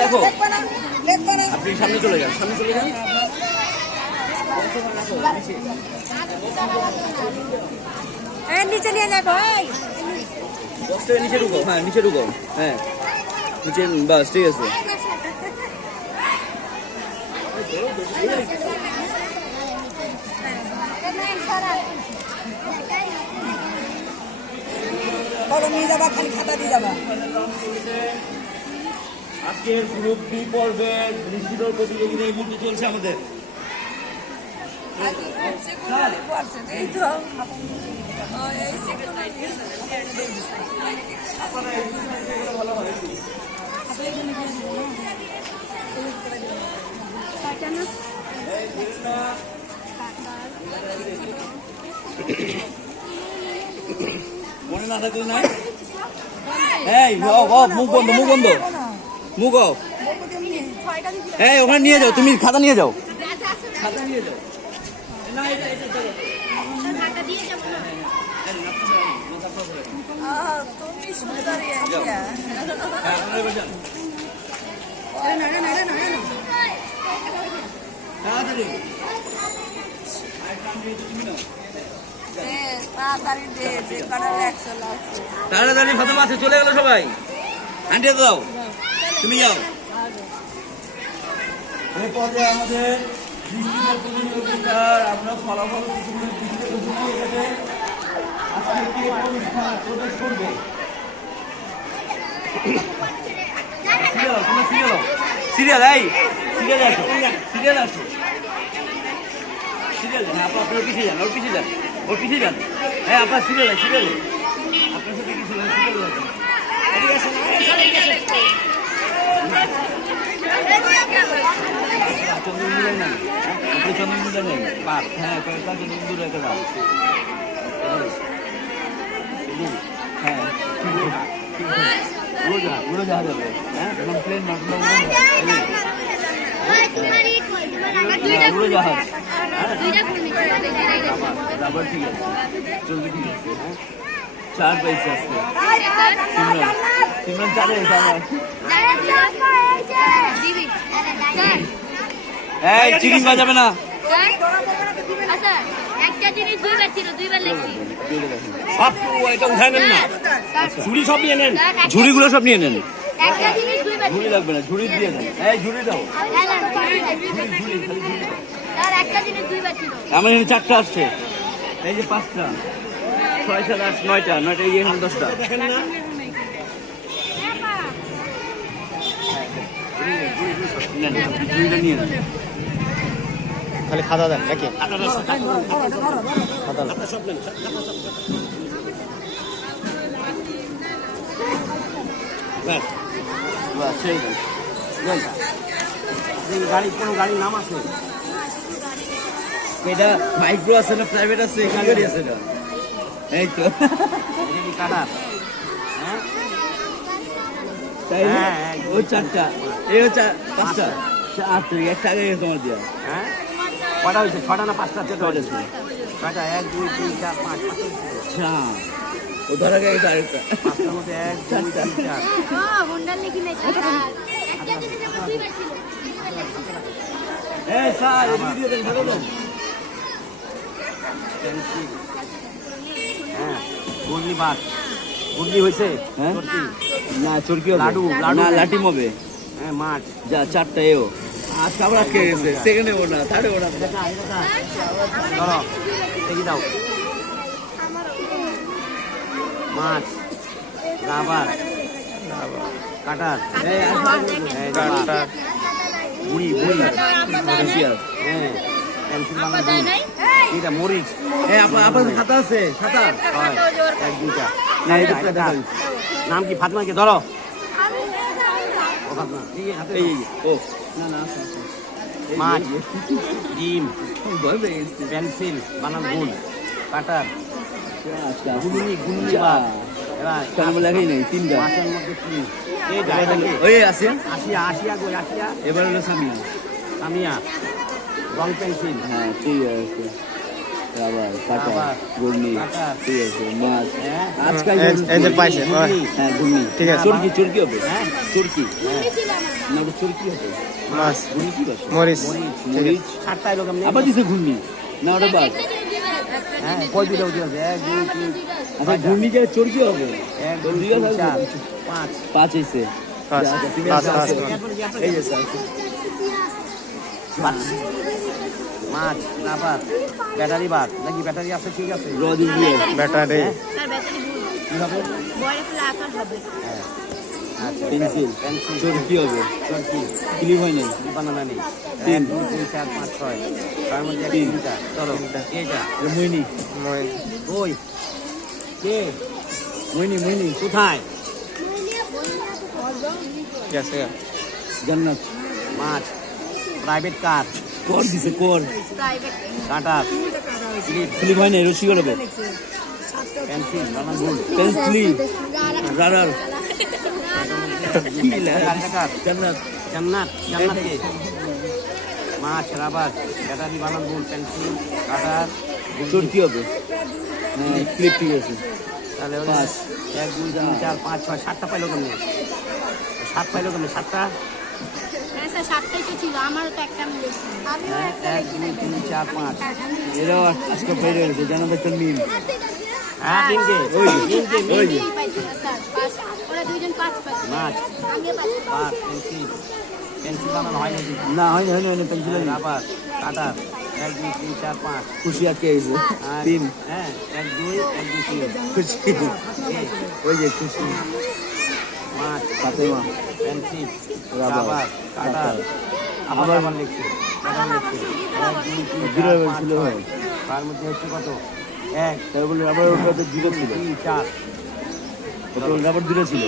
দেখো আপনি সামনে চলে যান, সামনে চলে যান। নিচে নিয়ে দেখো, নিচে ঢুকো, হ্যাঁ নিচে ঢুকো, হ্যাঁ নিচে, বাস ঠিক আছে। নিয়ে যাবা, খালি খাতা দিয়ে যাবা। আজকের গ্রুপ বি পর্বের দৃষ্টিদল প্রতিযোগিতা এই মুহূর্তে চলছে আমাদের। মনে না থাকলে না, এই মুখ বন্ধ, মুখ বন্ধ, মুখ অফ। এই ওখানে নিয়ে যাও, তুমি খাতা নিয়ে যাও, খাতা নিয়ে যাও। তাড়াতাড়ি ভাত আছে, চলে গেল সবাই। আন্টি দাও, তুমি যাও। এই পর্যায়ে আমাদের দৃষ্টিদল প্রতিযোগিতার আমরা ফলাফল প্রবেশ করবে। সিরিয়াল, এই সিরিয়াল আসো, সিরিয়াল আসো, সিরিয়াল যান। আপনার পিছিয়ে যান, ওর পিছিয়ে যান, ওর পিছিয়ে যান। হ্যাঁ আপনার সিরিয়াল, সিরিয়ালে আপনার সাথে কি সিরিয়াল যাবেন। চন্দ্রবিন্দু নেই, আপনি চন্দ্রবিন্দু নেই, পার, হ্যাঁ কয়েকটা চন্দ্রবিন্দু রেখে পার। হ্যাঁ উড়োজাহাজ হবে, হ্যাঁ প্লেন না, উড়োজাহাজ। রাবার ঠিক আছে, চলবে ঠিক আছে। চার পাইছে আজকে সিমরান, চারে চিকেন বাজাবে না। সব এটা উঠায় নেন না, ঝুড়ি সব নিয়ে নেন, ঝুড়িগুলো সব নিয়ে নেন। ঝুড়ি লাগবে না, ঝুড়ি দিয়ে দেন। এই ঝুড়ি দাও, আমার এখানে 4টা আসছে, এই যে 5টা, 6, 7, 8, 9টা, 9টা, এই 10টা। ঝুড়িটা নিয়ে নেন, খালি খাতা দেন নাকি? গাড়ি, কোনো গাড়ির নাম আছে? এটা মাইক্রো আছে না প্রাইভেট আছে, গাড়ি আছে না? এই তো কাটার, ওই 4টা, এই হচ্ছে 5টা, 8টা, একটা আগে তোমার দিয়া। হ্যাঁ কটা হয়েছে? 6টা না 5টা? 6টা, 1, 2, 3, 4, 5, 5। আচ্ছা ও ধরা গেছে আরেকটা, 5টার মধ্যে 1, 2, 3, 4। এই স্যার এদিকে দিয়ে দেন, ভালো দেন। হ্যাঁ গুড়নি বাদ, গুড়নি হয়েছে, হ্যাঁ না চরকি হবে, লাডু লাডু না লাটিম হবে। হ্যাঁ মাছ যা 4টা, এও আজকে আবার আটকে গেছে, সেকেন্ডে ওটা, থার্ডে ওটা। ধরো দেখি দাও, মাছ, রাবার, কাটার, কাটার, বুড়ি বুড়ি, হ্যাঁ পেন্সিল বাংলা বুড়ি, এটা মরিচ। হ্যাঁ আপনার খাতা আছে, খাতা 1, 2টা। না এটা নাম কি? ফাতমাকে ধরো, ও ফাতমা, এই ও না না আছে, মাছ, ডিম, পেন্সিল, বানান গুল, কাটার, গুলনি, গুলনি বাদ, এবার হ্যাঁ। কেন লেখাই নেই তিনটা মাছের মধ্যে কি এইটা এটা কি ওই আছে আসিয়া আসিয়া গো আসিয়া এবার হলো সামিয়া সামিয়া রং পেন্সিল হ্যাঁ ঠিক আছে রাবার কাটা রাবার, ঘূর্ণি কাটা। ঠিক আছে মাছ হ্যাঁ আজকাল এই যে পাইছে ঘুগনি, হ্যাঁ ঘূর্ণি ঠিক আছে। চরকি চরকি হবে হ্যাঁ চরকি হ্যাঁ না ওটা চরকি হবে মাছ ঘূর্ণি কি আছে মরিচ মরিচ সাতটা এরকম নেই আবার দিছে ঘূর্ণি না ওটা বাদ হ্যাঁ কই দিলে উঠে আছে 1 2 3 আচ্ছা ঘূর্ণিকে চরকি হবে 1 তো 2 ঠিক 3 আছে 4 5 5 5 হইছে পাঁচ আচ্ছা, ঠিক পাঁচ আছে, পাঁচ আছে। এই যে স্যার মাছ রাবার ব্যাটারি বাদ নাকি ব্যাটারি আছে ঠিক আছে রদি দিয়ে ব্যাটারি স্যার ব্যাটারি ভুল কি হবে বয়ের ফুল আকার হবে হ্যাঁ আচ্ছা পেন্সিল পেন্সিল চরকি হবে চরকি ক্লিপ হয় নাই বানানা নেই তিন। 1 2 3 4 5 6 তার মধ্যে তিন। তিনটা চলো এইটা মইনি মরিচ ওই কে মইনি কোথায় ঠিক আছে জান্নাত মাছ প্রাইভেট কার কর দিছে কর প্রাইভেট কাটার স্লিপ ক্লিপ হয় নাই রশি করবে পেন্সিল বানান ভুল পেন্সিলি রাডার কাটার জান্নাত জান্নাত জান্নাত কে মাছ রাবার ব্যাটারি বানান ভুল পেন্সিল কাটার চরকি হবে হ্যাঁ ক্লিপ ঠিক আছে তাহলে পাঁচ। 1 2 3 4 5 6 7টা পাইলো কেমনে 7 পাইলো কেমনে 7টা হ্যাঁ স্যার সাতটাই তো ছিল আমারও তো একটা আমি লিখছি আমিও একটা 1 2 3 4 5 এরাও আজকে বাইরে গেছে জানাতে একটা মিল হ্যাঁ তিনটে ওই যে, তিনটে ওই যে। পাইছি না স্যার পাঁচ ওরা দুইজন পাঁচ পাইছে মাছ আমিও পাইছি পাঁচ পেন্সিল পেন্সিল বানানো হয় নাকি না হয়নি পেন্সিল রাবার কাটার 1 2 3 4 5 খুশি আটকে গেছে তিন হ্যাঁ 1 2 1 2 3 খুশি ওই যে খুশি মাছ ফাতেমা পেন্সিল রাবার, রাবার কাটার আবার আবার লিখছে আবার লিখছে 1 2 3 জিরো 4 ছিল 5 হয় 6 তার মধ্যে হচ্ছে কত 1 তাই বলে আবার ওটাতে জিরো ছিল 2 3 4 রাবার দুটো ছিল